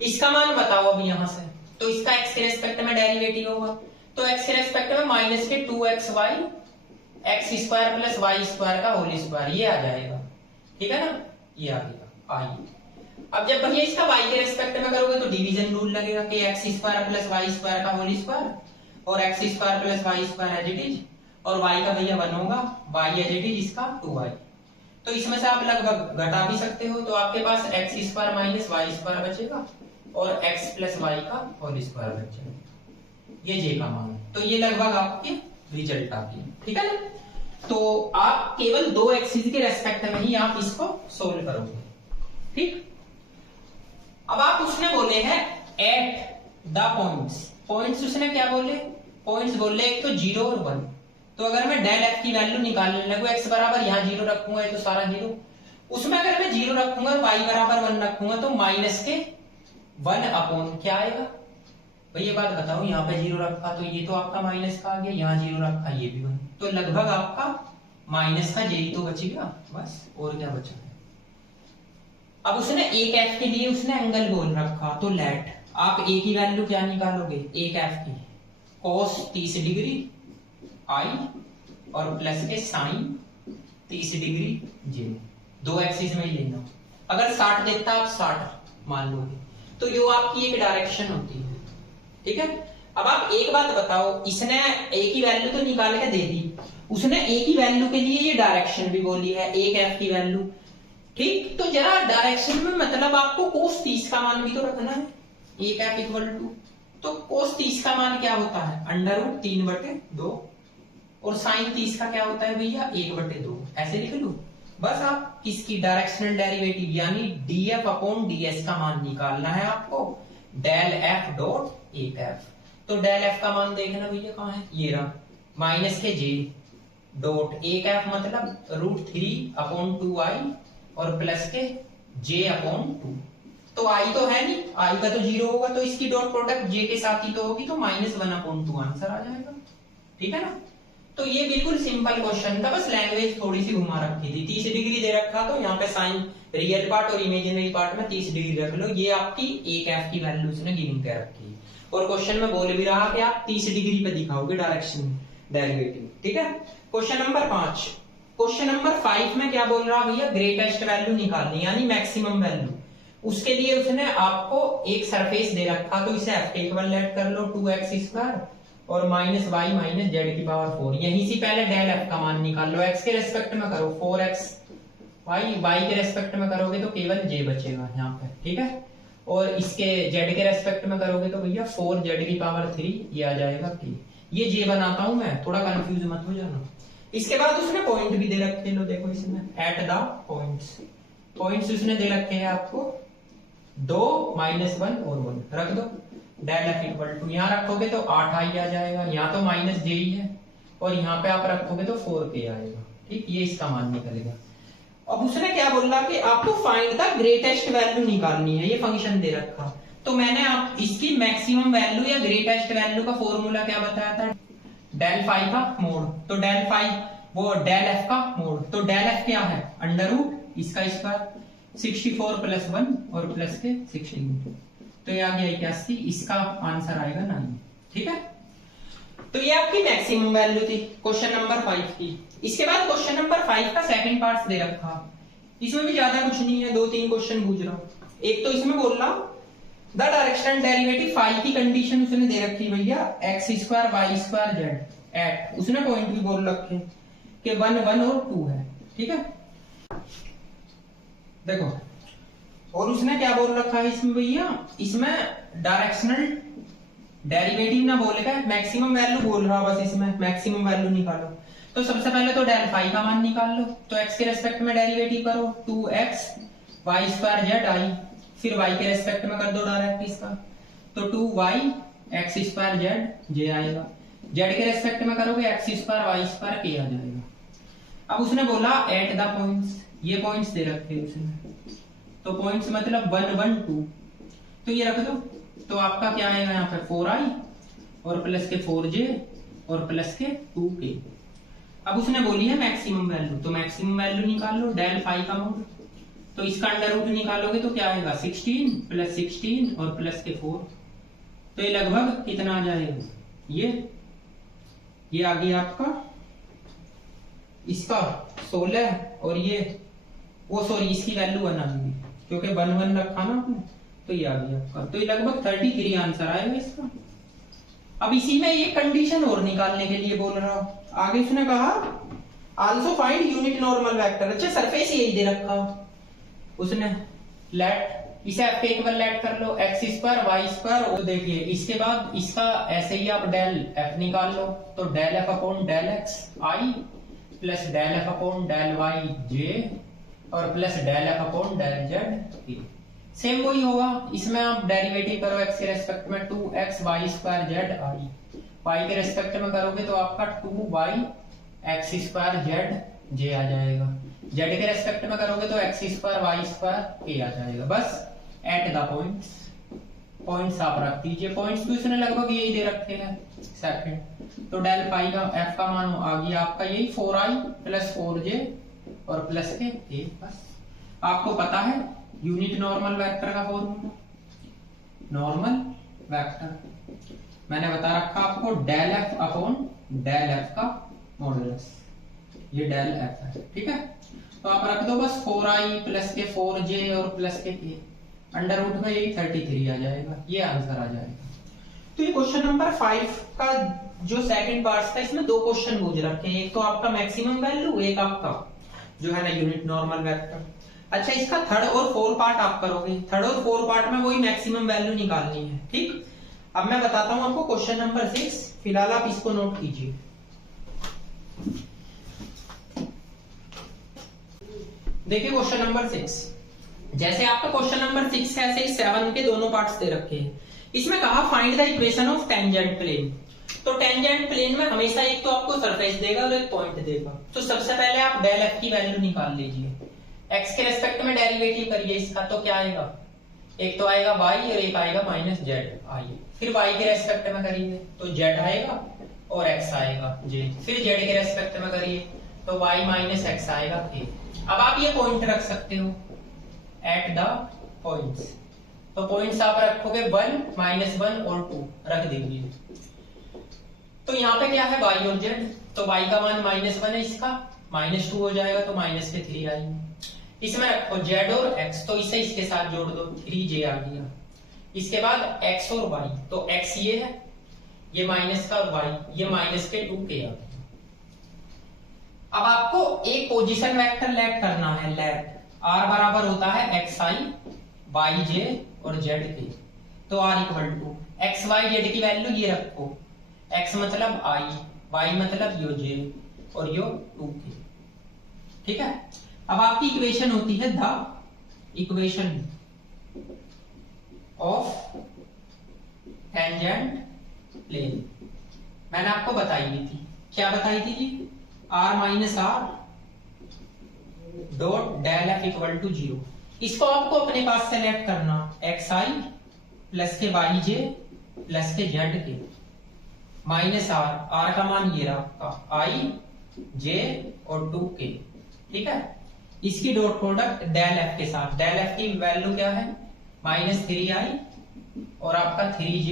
इसका मान बताओ अब यहां से। तो इसका एक्स के रेस्पेक्ट में डेरिवेटिव होगा, तो एक्स के रेस्पेक्ट में माइनस के 2xy x² प्लस y² का होल स्क्वायर, ये आ जाएगा। ठीक है ना, ये आ गया आई। अब जब भैया इसका y के रेस्पेक्ट में करोगे तो डिवीजन रूल लगेगा कि x² प्लस y² का होल स्क्वायर और x² plus y² as it is, और y का भैया 1 होगा, y एज इट इज इसका 2y। तो इसमें से आप लगभग घटा भी सकते हो, तो आपके पास x² माइनस y² बचेगा और x प्लस y का होल स्क्वायर बचेगा, ये जे का मान है। तो ये लगभग आपके रिजल्ट आती है। ठीक है ना, तो आप केवल 2 एक्सिस के रेस्पेक्ट में ही आप इसको सोल्व करोगे। ठीक, अब आप उसने बोले हैं एट द पॉइंट्स। पॉइंट्स उसने क्या बोले, पॉइंट्स बोले एक तो 0 और 1। तो अगर मैं डेल एफ की वैल्यू निकालने लगूं, एक्स बराबर यहाँ 0 रखूंगा, ये तो सारा 0, उसमें अगर मैं 0 रखूंगा और y बराबर 1 रखूंगा तो माइनस के 1 अपॉन क्या आएगा भाई, ये बात बताओ। यहाँ पे 0 रखा तो ये तो आपका माइनस का आ गया, यहाँ 0 रखा ये भी 1, तो लगभग आपका माइनस का जे ही तो बच गया बस, और क्या बचा। अब उसने एक एफ के लिए उसने एंगल बोल रखा, तो लेट आप ए की वैल्यू क्या निकालोगे, एक एफ की cos 30 डिग्री आई और प्लस के साइन 30 डिग्री जे, 2 एक्सिस में ही लेना। अगर 60 देता आप 60 मान लोगे, तो ये आपकी एक डायरेक्शन होती है। ठीक है, अब आप एक बात बताओ, इसने ए की वैल्यू तो निकाल के दे दी, उसने ए की वैल्यू के लिए ये डायरेक्शन भी बोली है, एक एफ की वैल्यू। ठीक, तो जरा डायरेक्शन में मतलब आपको cos 30 का मान भी तो रखना है, एक एफ इक्वल टू, तो cos 30 का मान क्या होता है √3/2, और साइन 30 का क्या होता है भैया 1/2, ऐसे लिख लो बस। आप किसकी डायरेक्शनल डेरिवेटिव यानी df अपॉन ds का मान निकालना है आपको, डेल एफ डॉट एक एफ। तो डेल एफ का मान देखना भैया कहाँ है, ये रहा, माइनस के जे डॉट एक एफ मतलब √3/2i और प्लस के j अपॉन 2। तो i तो है नहीं, i का तो 0 होगा, तो इसकी डॉट प्रोडक्ट j के साथ ही तो होगी, तो -1/2 आंसर आ जाएगा। ठीक है ना, तो ये बिल्कुल सिंपल क्वेश्चन था, बस लैंग्वेज थोड़ी सी घुमा रखी थी। 30 डिग्री दे रखा, तो यहाँ पे साइन रियल पार्ट और इमेजिनरी पार्ट में 30 डिग्री रख लो, ये आपकी एक एफ की वैल्यू उसने गिवन कर रखी है। और क्वेश्चन में बोल भी रहा कि आप 30 डिग्री पे दिखाओगे डायरेक्शन डेरिवेटिव। ठीक है, क्वेश्चन नंबर 5। क्वेश्चन नंबर 5 में क्या बोल रहा भैया, ग्रेटेस्ट वैल्यू निकालनी यानी मैक्सिमम वैल्यू। उसके लिए उसने आपको एक सरफेस दे रखा, तो इसे एफ के इक्वल लेट कर लो 2x² और माइनस y माइनस जेड की पावर 4। यहीं से पहले डेल एफ का मान निकाल लो, x के रेस्पेक्ट में करो 4x, y के रेस्पेक्ट में करोगे तो केवल j बचेगा यहाँ पे। ठीक है, और इसके z के रेस्पेक्ट में करोगे तो भैया 4z की पावर 3 ये आ जाएगा k। ये j बनाता हूं मैं, थोड़ा कंफ्यूज मत हो जाना। इसके बाद उसने पॉइंट भी दे रखे लो, देखो इसमें एट द पॉइंट्स। पॉइंट्स उसने दे रखे हैं आपको 2, -1 और 1 रख दो। डेल एफ इक्वल टू यहाँ रखोगे तो 8i आ जाएगा, यहाँ तो माइनस j ही है, और यहाँ पे आप रखोगे तो 4k आएगा। ठीक, ये इसका मान निकलेगा। अब उसने क्या बोला कि आपको फाइंड द ग्रेटेस्ट वैल्यू निकालनी है, ये फंक्शन दे रखा। तो मैंने आप इसकी मैक्सिमम वैल्यू या ग्रेटेस्ट वैल्यू का फॉर्मूला क्या बताया था, डेल फाई का मोड। तो डेल फाई वो डेल एफ का मोड, तो डेल एफ क्या है इसका स्क्वायर 64 प्लस 1 और प्लस के 16, तो ये आ गया 81, इसका आंसर आएगा 9। ठीक है, तो ये आपकी मैक्सिमम वैल्यू थी क्वेश्चन नंबर 5 की। इसके बाद क्वेश्चन नंबर 5 का सेकंड पार्ट दे रखा, इसमें भी ज्यादा कुछ नहीं है, 2-3 क्वेश्चन पूछ रहा हूं। एक तो इसमें बोल रहा द डायरेक्शनल डेरिवेटिव फाई की कंडीशन उसने दे रखी भैया X square Y square Z at, उसने पॉइंट भी बोल रखे कि 1 1 और 2 है। ठीक है, देखो और उसने क्या बोल रखा है इसमें भैया, इसमें डायरेक्शनल डेरिवेटिव ना बोलेगा, मैक्सिमम वैल्यू बोल रहा, बस इसमें मैक्सिमम वैल्यू निकालो। तो सबसे पहले तो डेल फाई का मान निकाल लो, तो एक्स के रेस्पेक्ट में डेरिवेटिव करो 2x वाई स्क्वायर जेड आई, फिर y के रेस्पेक्ट में कर दो डायरेक्ट इसका, तो 2y x स्क्वायर जेड जे आएगा, z के रेस्पेक्ट में करोगे x स्क्वायर वाई स्क्वायर के आ जाएगा। अब उसने बोला एट द पॉइंट्स, ये पॉइंट्स दे रखे उसने, तो पॉइंट्स मतलब 1 1 2, तो ये रख दो, तो आपका क्या आएगा यहाँ पे 4i और प्लस के 4j और प्लस के 2k। अब उसने बोली है मैक्सिमम वैल्यू, तो मैक्सिमम वैल्यू निकाल लो डेल फाई का मोड, तो इसका अंडर रूट निकालोगे तो क्या आएगा 16 प्लस 16 और प्लस के 4, तो ये लगभग कितना आ जाएगा, ये आ गया आपका इसका 16 और ये वो सॉरी इसकी वैल्यू 1 आ गई क्योंकि 1 1 रखा ना आपने, तो ये आ गया आपका, तो ये लगभग 33 आंसर आएगा इसका। अब इसी में ये कंडीशन और निकालने के लिए बोल रहा हूं, आगे उसने कहा also find unit normal vector. अच्छा सरफेस यही दे रखा उसने, लेट इसे आप एक बार लेट कर लो एक्स स्क्वायर वाई स्क्वायर, और देखिए इसके बाद इसका ऐसे ही आप डेल एफ निकाल लो, तो del F upon del x i plus del F upon del y j और plus del F upon del z, same वही होगा। इसमें आप डेरिवेटिव करो एक्स के रेस्पेक्ट में 2x Y square Z I, Y के रेस्पेक्ट में करोगे तो आपका 2y X square Z J आ जाएगा, जेड के रेस्पेक्ट में करोगे तो एक्स स्क्वायर वाई स्क्वायर के आ जाएगा। बस एट द पॉइंट्स आप रख दीजिए, पॉइंट्स भी उसने लगभग यही दे रखे हैं सेकंड, तो डेल फाई का एफ का मान आ गया आपका यही 4i प्लस 4j और प्लस के a। बस आपको पता है यूनिट नॉर्मल वेक्टर का फॉर्मूला, नॉर्मल वेक्टर मैंने बता रखा आपको del F upon del F का मॉडुलस, ये डेल एफ है। ठीक है, तो आप रख दो बस 4i प्लस के 4j और प्लस के k, अंडर रूट में यही 33 आ जाएगा, ये आंसर आ जाएगा। तो ये क्वेश्चन नंबर 5 का जो सेकंड पार्ट था, इसमें 2 क्वेश्चन पूछ रखे हैं, एक तो आपका मैक्सिमम वैल्यू, एक आपका जो है ना यूनिट नॉर्मल वेक्टर। अच्छा इसका थर्ड और फोर्थ पार्ट आप करोगे, थर्ड और फोर्थ पार्ट में वही मैक्सिमम वैल्यू निकालनी है। ठीक, अब मैं बताता हूं आपको क्वेश्चन नंबर 6, फिलहाल आप इसको नोट कीजिए। देखिए क्वेश्चन नंबर 6, जैसे आपका क्वेश्चन नंबर 6 है ऐसे ही 7 के दोनों पार्ट्स दे रखे हैं। इसमें कहा find the equation of tangent plane, तो टेंजेंट प्लेन में हमेशा एक तो आपको सरफेस देगा और एक पॉइंट देगा, तो सबसे पहले आप डेल एफ की वैल्यू निकाल लीजिए, एक्स के रेस्पेक्ट में डेरिवेटिव करिए इसका, तो क्या आएगा, एक तो आएगा y और एक आएगा माइनस जेड आई, फिर y के रेस्पेक्ट में करिए तो z आएगा और x आएगा j, फिर z के रेस्पेक्ट में करिए तो y माइनस x आएगा k। अब आप ये पॉइंट रख सकते हो एट द पॉइंट्स, तो पॉइंट्स आप रखोगे 1 -1 और 2 रख दीजिए, तो यहाँ पे क्या है y और z, तो y का मान -1 है, इसका -2 हो जाएगा तो माइनस के 3 आएंगे, इसमें रखो z और x, तो इसे इसके साथ जोड़ दो 3j आ गया, इसके बाद x और y, तो x ये है, ये माइनस का और y ये माइनस के 2k आ गया। अब आपको एक पोजीशन वेक्टर लेट करना है, लेट r बराबर होता है xi yj और zk, तो r equal to x y z की वैल्यू ये रखो, x मतलब i, y मतलब यो j और यो 2k। ठीक है, अब आपकी इक्वेशन होती है the equation of tangent plane, मैंने आपको बताई हुई थी, क्या बताई थी जी, r minus are dot del F equal to 0, इसको आपको अपने पास सेलेक्ट करना xi प्लस के yj प्लस के zk माइनस आर का मान ये रहा आपका i j और 2k। ठीक है, इसकी डॉट प्रोडक्ट डेल एफ के साथ। डेल एफ की वैल्यू क्या है -3i और आपका 3j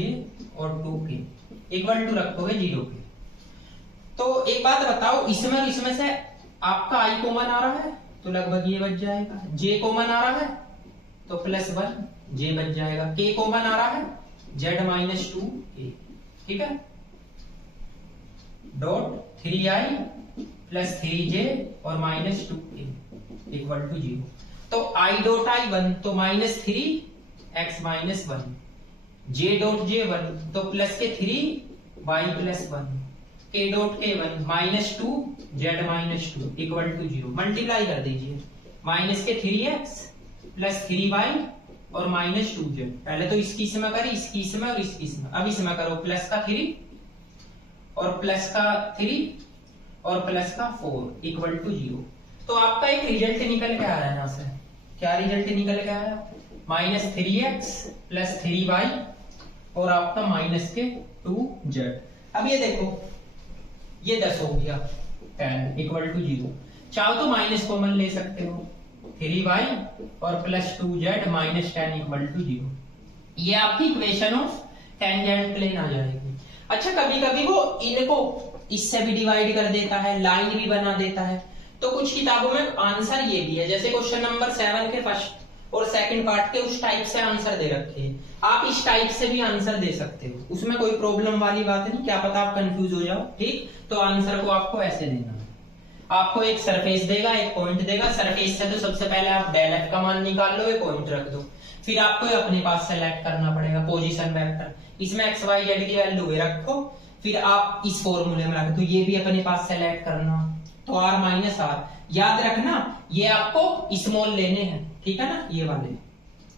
और 2k इक्वल टू रखोगे 0 के। तो एक बात बताओ, इसमें और इसमें से आपका i कॉमन आ रहा है तो लगभग ये बच जाएगा, j कॉमन आ रहा है तो +1 j बच जाएगा, k कॉमन आ रहा है z -2k। ठीक है, डॉट 3i + 3j और -2k इक्वल टू 0। तो i डॉट i 1 तो -3x -1, j डॉट j 1 तो प्लस के 3y + 1, k dot k 1 -2 z -2 equal to 0। Multiply कर दीजिए, माइनस के 3x + 3y और -2z। पहले तो इसकी इसमें करें, इसकी इसमें और इसकी इसमें। अब इसमें करो प्लस का 3 और प्लस का 3 और प्लस का 4 इक्वल टू 0। तो आपका एक रिजल्ट निकल के आ रहा है यहाँ से। क्या रिजल्ट निकल के आया? -3x + 3y और आपका -2z। अब ये देखो, ये 10 हो गया 10 इक्वल टू 0। चाहो तो माइनस कॉमन ले सकते हो, 3y और +2z -10 इक्वल टू 0। ये आपकी इक्वेशन ऑफ टेंजेंट प्लेन आ जाएगी। अच्छा, कभी कभी वो इनको इससे भी डिवाइड कर देता है, लाइन भी बना देता है। तो कुछ किताबों में आंसर ये भी है, जैसे क्वेश्चन नंबर 7 के फर्स्ट और सेकंड पार्ट के उस टाइप से आंसर दे रखे हैं। आप इस टाइप से भी आंसर दे सकते हो, उसमें कोई प्रॉब्लम वाली बात नहीं। क्या पता आप कंफ्यूज हो जाओ। ठीक, तो आंसर को आपको ऐसे देना है। आपको एक सरफेस देगा, एक पॉइंट देगा। सरफेस से तो सबसे पहले आप डेल एफ का मान निकाल लो, एक पॉइंट रख दो। फिर आपको अपने पास सेलेक्ट करना पड़ेगा पोजीशन वेक्टर। इसमें एक्स वाई जेड की वैल्यू रखो, फिर आप इस फॉर्मूले में रख दो। ये भी अपने पास सेलेक्ट करना, तो r -r। याद रखना, ये आपको स्मॉल लेने हैं, ठीक है ना, ये वाले,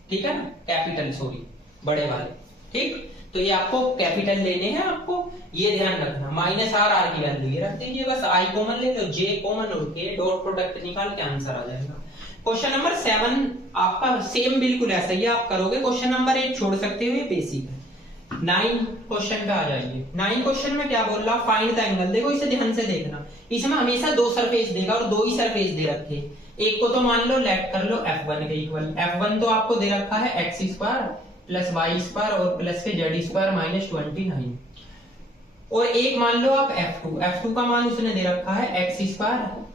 ठीक है ना, कैपिटल सॉरी बड़े वाले। ठीक, तो ये आपको कैपिटल लेने हैं, आपको ये ध्यान रखना। -r की वैल्यू ये रख दीजिए, बस i कॉमन ले लो, j कॉमन और k डॉट प्रोडक्ट निकाल के आंसर आ जाएगा। क्वेश्चन नंबर 7 आपका सेम बिल्कुल ऐसा ही आप करोगे। क्वेश्चन नंबर 8 छोड़ सकते हो, ये बेसिक है। 9 क्वेश्चन पे आ जाइए। 9 क्वेश्चन में क्या बोल रहा, फाइंड द एंगल। देखो इसे ध्यान से देखना, इसमें हमेशा 2 सरफेस देगा और 2 ही सरफेस दे रखे। एक को तो मान लो लेट कर लो f1 के इक्वल। f1 तो आपको दे रखा है x² + y² और प्लस के z² -29। और एक मान लो आप f2 का मान उसने दे रखा है x²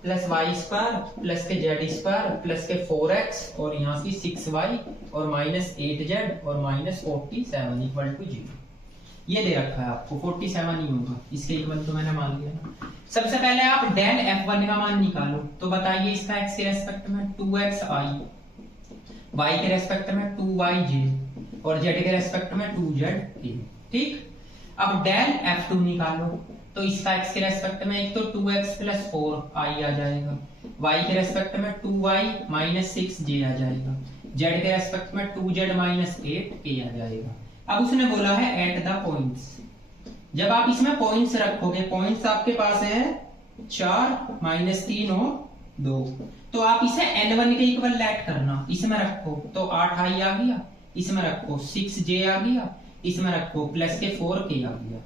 + y² प्लस के z² प्लस के 4x और यहाँ से 6y और -8z और -47 इक्वल टू 0। ये दे रखा है आपको, 47 ही होगा, इसके इक्वल तो मैंने मान लिया। सबसे पहले आप डेल f1 का मान निकालो। तो बताइए, इसका x के रेस्पेक्ट में 2xi, y के रेस्पेक्ट में 2yj और z के रेस्पेक्ट में 2zk। ठीक, अब डेल f2 निकालो। तो इसका x के रेस्पेक्ट में एक तो 2x + 4i आ जाएगा, y के रेस्पेक्ट में 2y - 6j आ जाएगा, z के रेस्पेक्ट में 2z - 8k आ जाएगा। अब उसने बोला है एट द पॉइंट्स। जब आप इसमें पॉइंट्स रखोगे, पॉइंट्स आपके पास है 4 -3 और 2, तो आप इसे n1 के इक्वल लेट करना। इसमें रखो तो 8i आ गया, इसमें रखो 6j आ गया, इसमें रखो प्लस के 4k आ गया।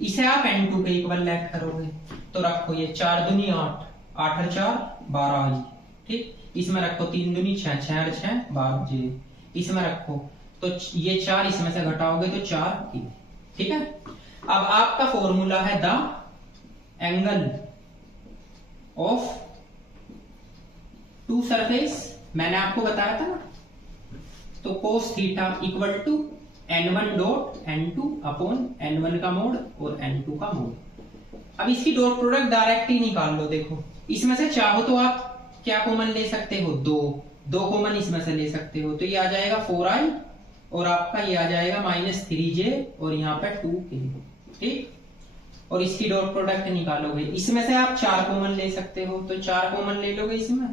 इसे आप n2 के इक्वल लेट करोगे तो रखो ये 4 दूनी 8, 8 और 4 12i। ठीक, इसमें रखो 3 दूनी 6, 6 और 6 12j। इसमें रखो तो ये 4 इसमें से घटाओगे तो 4k। ठीक है, अब आपका फॉर्मूला है the angle of two surface. मैंने आपको बताया था ना, तो cos theta equal to n1 dot n2 upon n1 का मोड और n2 का मोड। अब इसकी डॉट प्रोडक्ट डायरेक्ट ही निकाल लो। देखो इसमें से चाहो तो आप क्या कॉमन ले सकते हो, 2 कॉमन इसमें से ले सकते हो। तो ये आ जाएगा 4i और आपका ये आ जाएगा -3j और यहाँ पे 2k। ठीक, और इसकी डॉट प्रोडक्ट निकालोगे। इसमें से आप 4 कॉमन ले सकते हो, तो 4 कॉमन ले लोगे इसमें,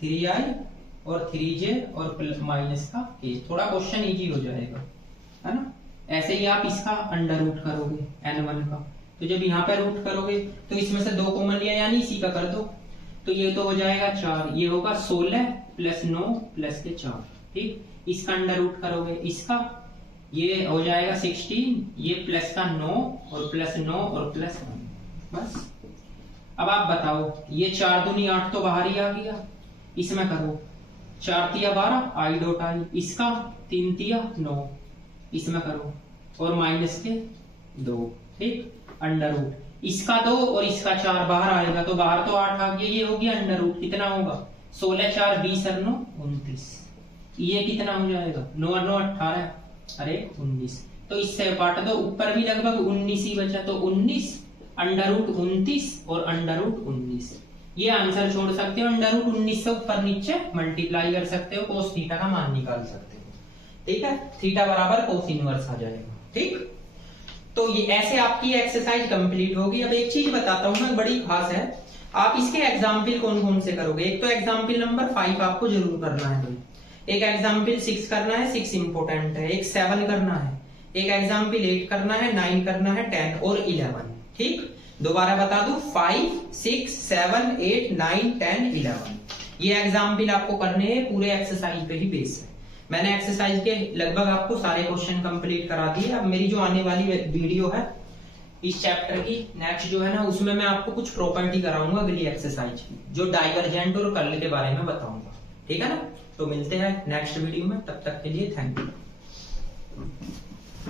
3i और 3j और माइनस का k। थोड़ा क्वेश्चन इजी हो जाएगा, है ना। ऐसे ही आप इसका अंडर रूट करोगे n1 का, तो जब यहाँ पे रूट करोगे तो इसमें से 2 कॉमन लिया यानी इसी का कर दो, तो ये तो हो जाएगा 4, ये होगा 16 + 9 + के 4। ठीक, इसका अंडर रूट करोगे, इसका ये हो जाएगा 16, ये प्लस का 9 और प्लस 9 और प्लस 1। बस अब आप बताओ, ये 4 दूनी 8 तो बाहर ही आ गया, इसमें करो 4 तिया 12 आई डॉट आई, इसका 3 तिया 9, इसमें करो और माइनस के 2, ठीक, अंडर रूट इसका 2 और इसका 4 बाहर आएगा तो बाहर तो 8 आ गया, ये हो गया अंडर रूट, कितना होगा 16 4 20 और 9 29, ये कितना हो जाएगा 9 और 9 18, अरे 19, तो इससे काट दो, ऊपर भी लगभग 19 ही बचा, तो 19 अंडर रूट 29 और अंडर रूट 19, ये आंसर छोड़ सकते हो, अंडर रूट 19 से ऊपर नीचे मल्टीप्लाई कर सकते हो, कोस थीटा का मान निकाल सकते हो, ठीक है, थीटा बराबर कोस इनवर्स आ जाएगा, ठीक। तो ये ऐसे आपकी एक्सरसाइज कंप्लीट होगी। अब एक चीज बताता हूं मैं, बड़ी खास है, आप इसके एग्जाम्पल कौन कौन से करोगे, एक तो एग्जाम्पल नंबर 5 आपको जरूर करना है भाई, एक एग्जाम्पल 6 करना है, 6 इंपोर्टेंट है, एक 7 करना है, एक एग्जाम्पल 8 करना है, 9 करना है, 10 और 11, ठीक। दोबारा बता दूं 5 6 7 8 9 10 11, ये एग्जाम्पल आपको करने हैं, पूरे एक्सरसाइज पे ही बेस है। मैंने एक्सरसाइज के लगभग आपको सारे क्वेश्चन कंप्लीट करा दिए। अब मेरी जो आने वाली वीडियो है इस चैप्टर की नेक्स्ट जो है ना, उसमें मैं आपको कुछ प्रॉपर्टी कराऊंगा अगली एक्सरसाइज की, जो डाइवर्जेंट और कर्ल के बारे में बताऊंगा, ठीक है ना। तो मिलते हैं नेक्स्ट वीडियो में, तब तक के लिए थैंक यू।